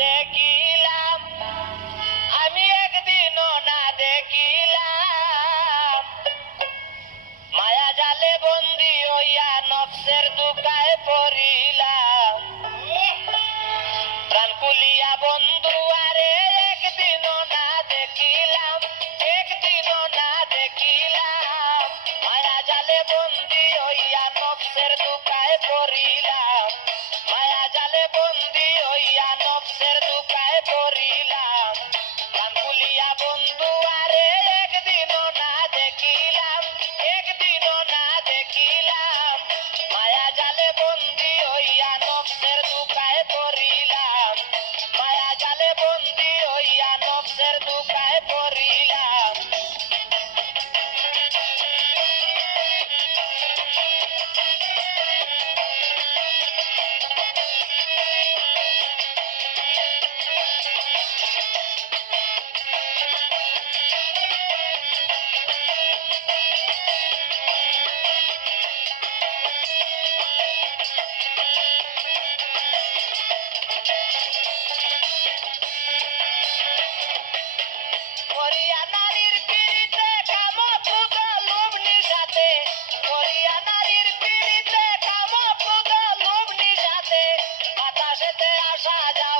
দেখিলাম, আমি একদিনও না দেখিলাম। মায়া জালে বন্দি হইয়া নফসের দুকায় পড়িলাম। প্রাণ খুলিয়া বন্ধু আরে একদিনও না দেখিলাম, একদিনও না দেখিলাম। মায়া জালে বন্দি হইয়া নফসের দুকায় পড়িলাম। মায়া জালে বন্দি হইয়া নফসের দুকায় পড়িলাম। প্রাণ খুলিয়া বন্ধু আরে একদিনও না দেখিলাম, একদিনও না দেখিলাম। মায়া জালে বন্দি হইয়া নফসের দুকায় পড়িলাম। মায়া জালে বন্দি হইয়া নফসের দুকায় পড়িলাম। করিয়া নারীর পিড়িতে কামক্রোধ লোভ নিশাতে, করিয়া নারীর পিড়িতে কামক্রোধ লোভ নিশাতে, বাতাসেতে আসা যাওয়া